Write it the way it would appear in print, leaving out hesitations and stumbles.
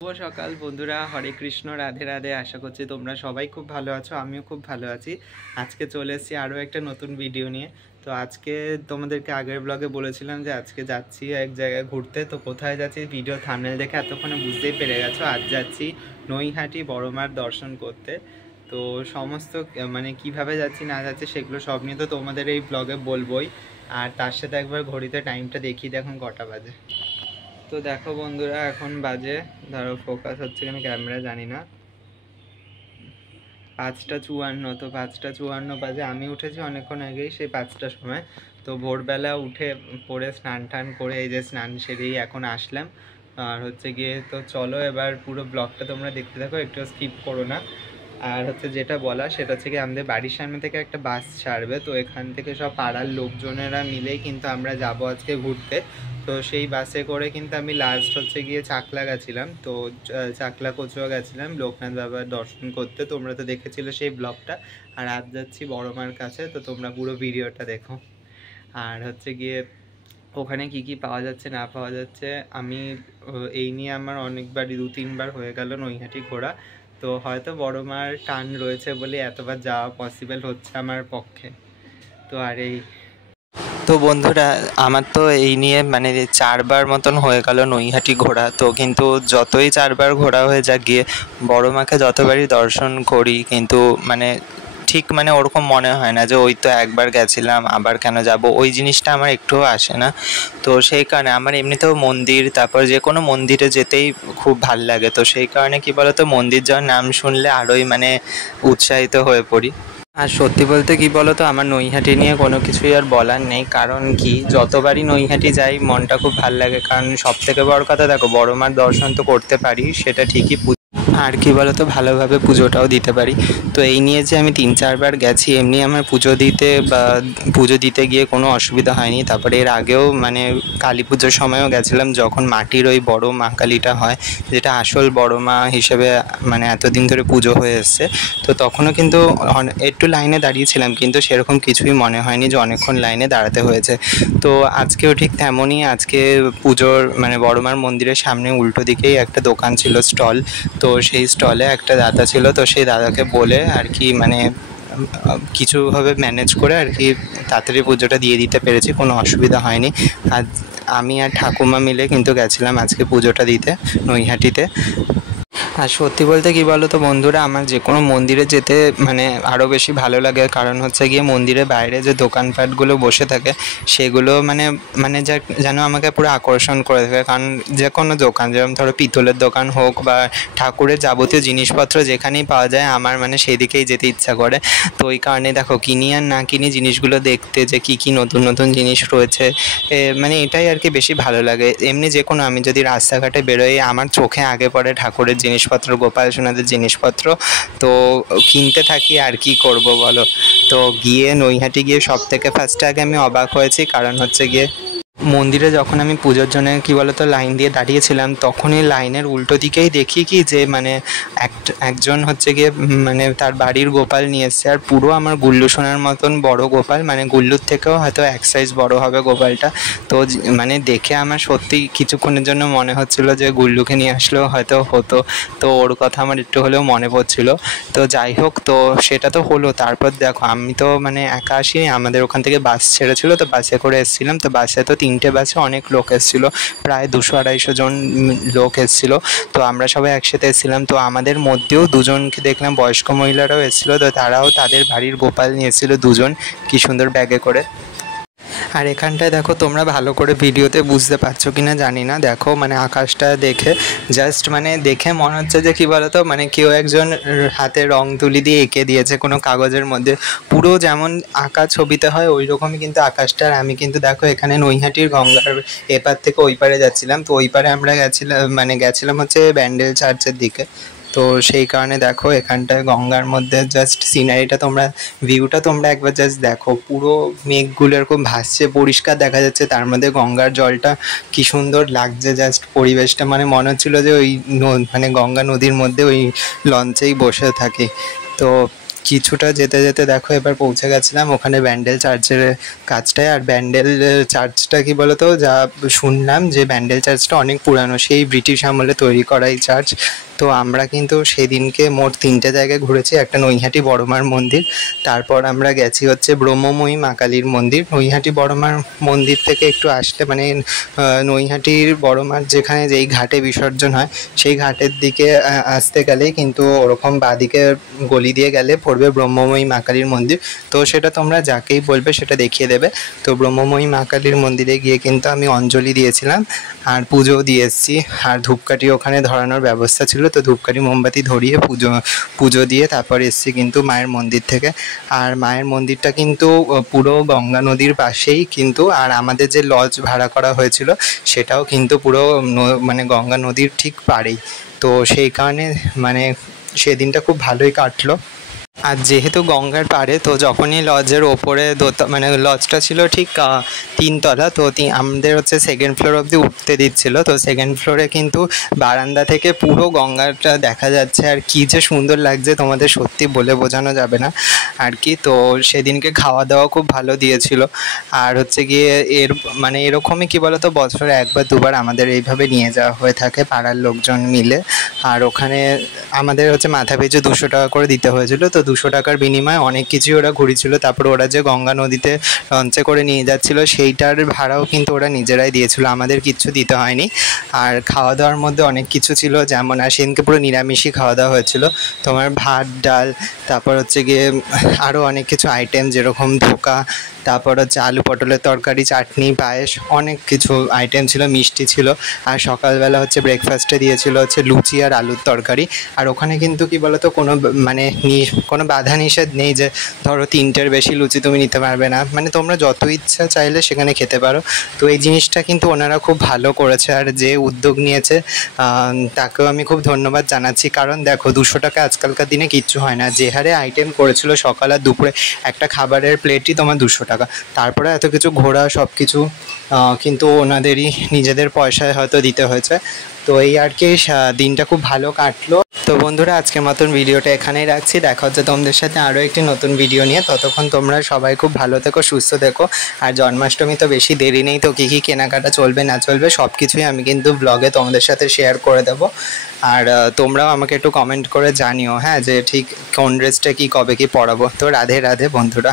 শুভ সকাল বন্ধুরা, হরে কৃষ্ণ, রাধে রাধে। আশা করছি তোমরা সবাই খুব ভালো আছো, আমিও খুব ভালো আছি। আজকে চলে এসেছি আরও একটা নতুন ভিডিও নিয়ে। তো আজকে তোমাদেরকে আগের ব্লগে বলেছিলাম যে আজকে যাচ্ছি এক জায়গায় ঘুরতে। তো কোথায় যাচ্ছি ভিডিও থাম্বনেল দেখে এতক্ষণে বুঝতেই পেরে গেছো। আজ যাচ্ছি নৈহাটি বড় মার দর্শন করতে। তো সমস্ত মানে কিভাবে যাচ্ছি না যাচ্ছি সেগুলো সব নিয়ে তো তোমাদের এই ব্লগে বলবোই। আর তার সাথে একবার ঘড়িতে টাইমটা দেখিয়ে দেখুন কটা বাজে। তো দেখো বন্ধুরা, এখন বাজে, ধরো ফোকাস হচ্ছে কিনা ক্যামেরা জানি না, 5:54। তো 5:54 বাজে। আমি উঠেছি অনেকক্ষণ আগেই, সেই 5টার সময়। তো ভোরবেলা উঠে পরে স্নান টান করে এই যে স্নান সেরেই এখন আসলাম। আর হচ্ছে গিয়ে তো চলো এবার পুরো ব্লগটা তোমরা দেখতে থাকো, একটু স্কিপ করো না। আর হচ্ছে যেটা বলা সেটা হচ্ছে কি, আমাদের বাড়ির সামনে থেকে একটা বাস ছাড়বে। তো এখান থেকে সব পাড়ার লোকজনেরা মিলেই কিন্তু আমরা যাব আজকে ঘুরতে। তো সেই বাসে করে কিন্তু আমি লাস্ট হচ্ছে গিয়ে চাকলা গেছিলাম। তো চাকলা কচুয়া গেছিলাম লোকনাথ বাবার দর্শন করতে, তোমরা তো দেখেছিলে সেই ব্লগটা। আর আজ যাচ্ছি বড় মার কাছে, তো তোমরা পুরো ভিডিওটা দেখো। আর হচ্ছে গিয়ে ওখানে কি কি পাওয়া যাচ্ছে না পাওয়া যাচ্ছে, আমি এই নিয়ে আমার অনেকবারই 2-3বার হয়ে গেল নৈহাটি ঘোরা। তো হয়তো বড় মার টান রয়েছে বলে এতবার যাওয়া পসিবল হচ্ছে আমার পক্ষে। তো আর এই তো বন্ধুরা, আমার তো এই নিয়ে মানে 4বার মতন হয়ে গেল নৈহাটি ঘোরা। তো কিন্তু যতই 4বার ঘোরা হয়ে যাক, গিয়ে বড় মাকে যতবারই দর্শন করি কিন্তু মানে ঠিক মানে ওরকম মনে হয় না যে ওই তো একবার গেছিলাম আবার কেন যাব, ওই জিনিসটা আমার একটুও আসে না। তো সেই কারণে আমার এমনিতেও মন্দির, তারপর যে কোনো মন্দিরে যেতেই খুব ভাল লাগে। তো সেই কারণে কি বলতো, মন্দির যাওয়ার নাম শুনলে আরোই মানে উৎসাহিত হয়ে পড়ি। আর সত্যি বলতে কি বলতো, আমার নৈহাটি নিয়ে কোনো কিছুই আর বলার নেই। কারণ কি, যতবারই নৈহাটি যাই মনটা খুব ভাল লাগে। কারণ সব থেকে বড় কথা, দেখো বড় মার দর্শন তো করতে পারি, সেটা ঠিকই, আর কি বলতো ভালোভাবে পুজোটাও দিতে পারি। তো এই নিয়ে যে আমি 3-4বার গেছি, এমনি আমার পুজো দিতে গিয়ে কোনো অসুবিধা হয়নি। তারপরে এর আগেও মানে কালী পুজোর সময়ও গেছিলাম, যখন মাটির ওই বড় মা কালীটা হয়, যেটা আসল বড় মা হিসেবে মানে এতদিন ধরে পুজো হয়ে এসছে। তো তখনও কিন্তু একটু লাইনে দাঁড়িয়েছিলাম, কিন্তু সেরকম কিছুই মনে হয়নি যে অনেকক্ষণ লাইনে দাঁড়াতে হয়েছে। তো আজকেও ঠিক তেমনই। আজকে পুজোর মানে বড় মার মন্দিরের সামনে উল্টো দিকেই একটা দোকান ছিল, স্টল। তো সেই স্টলে একটা দাদা ছিল, তো সেই দাদাকে বলে আর কি মানে কিছুভাবে ম্যানেজ করে আর কি তাড়াতাড়ি পুজোটা দিয়ে দিতে পেরেছি, কোনো অসুবিধা হয়নি। আজ আমি আর ঠাকুমা মিলে কিন্তু গেছিলাম আজকে পুজোটা দিতে নৈহাটিতে। আর সত্যি বলতে কি বলো তো বন্ধুরা, আমার যে কোনো মন্দিরে যেতে মানে আরও বেশি ভালো লাগে। কারণ হচ্ছে গিয়ে মন্দিরের বাইরে যে দোকানপাটগুলো বসে থাকে সেগুলো মানে মানে যেন আমাকে পুরো আকর্ষণ করে থাকে। কারণ যে কোনো দোকান, যেরকম ধরো পিতলের দোকান হোক বা ঠাকুরের যাবতীয় জিনিসপত্র যেখানেই পাওয়া যায়, আমার মানে সেই দিকেই যেতে ইচ্ছা করে। তো ওই কারণে দেখো, কিনি আর না কিনি জিনিসগুলো দেখতে যে কী কী নতুন নতুন জিনিস রয়েছে, মানে এটাই আর কি বেশি ভালো লাগে। এমনি যে কোনো আমি যদি রাস্তাঘাটে বেরোই, আমার চোখে আগে পড়ে ঠাকুরের জিনিসপত্র, গোপাল সোনাদের জিনিসপত্র। তো কিনতে থাকি, আর কি করব বলো। তো গিয়ে নৈহাটি গিয়ে সব থেকে ফার্স্টে আগে আমি অবাক হয়েছি, কারণ হচ্ছে গিয়ে মন্দিরে যখন আমি পুজোর জন্য কি বলতো লাইন দিয়ে দাঁড়িয়েছিলাম, তখনই লাইনের উল্টো দিকেই দেখি কি যে মানে একজন হচ্ছে গিয়ে মানে তার বাড়ির গোপাল নিয়ে এসছে। আর পুরো আমার গুল্লু সোনার মতন বড় গোপাল, মানে গুল্লুর থেকেও হয়তো এক সাইজ বড় হবে গোপালটা। তো মানে দেখে আমার সত্যি কিছুক্ষণের জন্য মনে হচ্ছিল যে গুল্লুকে নিয়ে আসলেও হয়তো হতো। তো ওর কথা আমার একটু হলেও মনে পড়ছিল। তো যাই হোক, তো সেটা তো হলো। তারপর দেখো, আমি তো মানে একা আসিনি, আমাদের ওখান থেকে বাস ছেড়েছিল, তো বাসে করে এসেছিলাম। তো বাসে তো 3টে বাসে অনেক লোক এসেছিলো, প্রায় 200-250 জন লোক এসেছিলো। তো আমরা সবাই একসাথে এসেছিলাম। তো আমাদের মধ্যেও দুজনকে দেখলাম বয়স্ক মহিলারাও এসেছিলো, তো তারাও তাদের বাড়ির গোপাল নিয়ে এসেছিলো, দুজন, কি সুন্দর ব্যাগে করে। আর এখানটায় দেখো, তোমরা ভালো করে ভিডিওতে বুঝতে পারছো কিনা জানি না, দেখো মানে আকাশটা দেখে জাস্ট মানে দেখে মনে হচ্ছে যে কী বলতো, মানে কেউ একজন হাতে রং তুলি দিয়ে এঁকে দিয়েছে কোনো কাগজের মধ্যে, পুরো যেমন আঁকা ছবিতে হয় ওই রকমই কিন্তু আকাশটা। আর আমি কিন্তু দেখো এখানে নৈহাটির গঙ্গার এপার থেকে ওই পারে যাচ্ছিলাম। তো ওই পারে আমরা গেছিলাম হচ্ছে ব্যান্ডেল চার্চের দিকে। তো সেই কারণে দেখো এখানটায় গঙ্গার মধ্যে জাস্ট সিনারিটা তোমরা, ভিউটা তোমরা একবার জাস্ট দেখো, পুরো মেঘগুলো এরকম ভাসছে, পরিষ্কার দেখা যাচ্ছে, তার মধ্যে গঙ্গার জলটা কি সুন্দর লাগছে। জাস্ট পরিবেশটা মানে মনে হচ্ছিলো যে ওই মানে গঙ্গা নদীর মধ্যে ওই লঞ্চেই বসে থাকি। তো কিছুটা যেতে যেতে দেখো এবার পৌঁছে গেছিলাম ওখানে ব্যান্ডেল চার্চের কাছটায়। আর ব্যান্ডেল চার্চটা কি বলতো, যা শুনলাম যে ব্যান্ডেল চার্চটা অনেক পুরানো, সেই ব্রিটিশ আমলে তৈরি করা এই চার্চ। তো আমরা কিন্তু সেদিনকে মোট 3টে জায়গায় ঘুরেছি। একটা নৈহাটি বড়মার মন্দির, তারপর আমরা গেছি হচ্ছে ব্রহ্মময়ী মা কালীর মন্দির। নৈহাটি বড়মার মন্দির থেকে একটু আসলে মানে নৈহাটির বড়মার যেখানে যেই ঘাটে বিসর্জন হয় সেই ঘাটের দিকে আসতে গেলেই কিন্তু ওরকম বাঁদিকে গলি দিয়ে গেলে পড়বে ব্রহ্মময়ী মা কালীর মন্দির। তো সেটা তোমরা যাকেই বলবে সেটা দেখিয়ে দেবে। তো ব্রহ্মময়ী মা কালীর মন্দিরে গিয়ে কিন্তু আমি অঞ্জলি দিয়েছিলাম আর পুজোও দিয়ে এসেছি। আর ধূপকাঠি ওখানে ধরানোর ব্যবস্থা ছিল, তো ধূপকাঠি মোমবাতি ধরিয়ে পুজো দিয়ে তারপর এসেছি কিন্তু মায়ের মন্দির থেকে। আর মায়ের মন্দিরটা কিন্তু পুরো গঙ্গা নদীর পাশেই কিন্তু। আর আমাদের যে লজ ভাড়া করা হয়েছিল সেটাও কিন্তু পুরো মানে গঙ্গা নদীর ঠিক পাড়েই। তো সেই কারণে মানে সেদিনটা খুব ভালোই কাটলো। আর যেহেতু গঙ্গার পাড়ে, তো যখনই লজের ওপরে মানে লজটা ছিল ঠিক 3তলা, তো আমাদের হচ্ছে 2nd ফ্লোর অবধি উঠতে দিচ্ছিল। তো 2nd ফ্লোরে কিন্তু বারান্দা থেকে পুরো গঙ্গাটা দেখা যাচ্ছে। আর কী যে সুন্দর লাগছে তোমাদের সত্যি বলে বোঝানো যাবে না আর কি। তো সেদিনকে খাওয়া দাওয়া খুব ভালো দিয়েছিল। আর হচ্ছে গিয়ে মানে এরকমই কী বলতো, বছরে 1-2বার আমাদের এইভাবে নিয়ে যাওয়া হয়ে থাকে পাড়ার লোকজন মিলে। আর ওখানে আমাদের হচ্ছে মাথা পিছু 200 টাকা করে দিতে হয়েছিল। তো 200 টাকার বিনিময়ে অনেক কিছুই ওরা ঘুরিয়েছিল। তারপর ওরা যে গঙ্গা নদীতে লঞ্চে করে নিয়ে যাচ্ছিল সেইটার ভাড়াও কিন্তু ওরা নিজেরাই দিয়েছিল, আমাদের কিচ্ছু দিতে হয়নি। আর খাওয়া দাওয়ার মধ্যে অনেক কিছু ছিল, যেমন আর সেদিনকে পুরো নিরামিষই খাওয়া দাওয়া হয়েছিল। তোমার ভাত ডাল, তারপর হচ্ছে গিয়ে আরও অনেক কিছু আইটেম যেরকম ধোকা, তারপর হচ্ছে আলু পটলের তরকারি, চাটনি, পায়েস, অনেক কিছু আইটেম ছিল, মিষ্টি ছিল। আর সকালবেলা হচ্ছে ব্রেকফাস্টে দিয়েছিল হচ্ছে লুচি আর আলুর তরকারি। আর ওখানে কিন্তু কি বলতো কোনো মানে কোনো বাধা নিষেধ নেই যে ধরো 3টের বেশি লুচি তুমি নিতে পারবে না, মানে তোমরা যত ইচ্ছা চাইলে সেখানে খেতে পারো। তো এই জিনিসটা কিন্তু ওনারা খুব ভালো করেছে। আর যে উদ্যোগ নিয়েছে তাকেও আমি খুব ধন্যবাদ জানাচ্ছি। কারণ দেখো 200 টাকা আজকালকার দিনে কিচ্ছু হয় না। যে হারে আইটেম করেছিল সকাল আর দুপুরে, একটা খাবারের প্লেটই তোমার 200 টাকা, তারপরে এত কিছু ঘোরা সব কিছু কিন্তু ওনাদেরই নিজেদের পয়সায় হয়তো দিতে হয়েছে। তো এই আর কি, দিনটা খুব ভালো কাটলো। তো বন্ধুরা, আজকের মতন ভিডিওটা এখানেই রাখছি। দেখা হচ্ছে তোমাদের সাথে আরও একটি নতুন ভিডিও নিয়ে। ততক্ষণ তোমরা সবাই খুব ভালো থেকো, সুস্থ থেকো। আর জন্মাষ্টমী তো বেশি দেরি নেই, তো কী কী কেনাকাটা চলবে না চলবে সব কিছুই আমি কিন্তু ব্লগে তোমাদের সাথে শেয়ার করে দেবো। আর তোমরাও আমাকে একটু কমেন্ট করে জানিও, হ্যাঁ, যে ঠিক কোন ড্রেসটা কী কবে কী পরাবো। তো রাধে রাধে বন্ধুরা।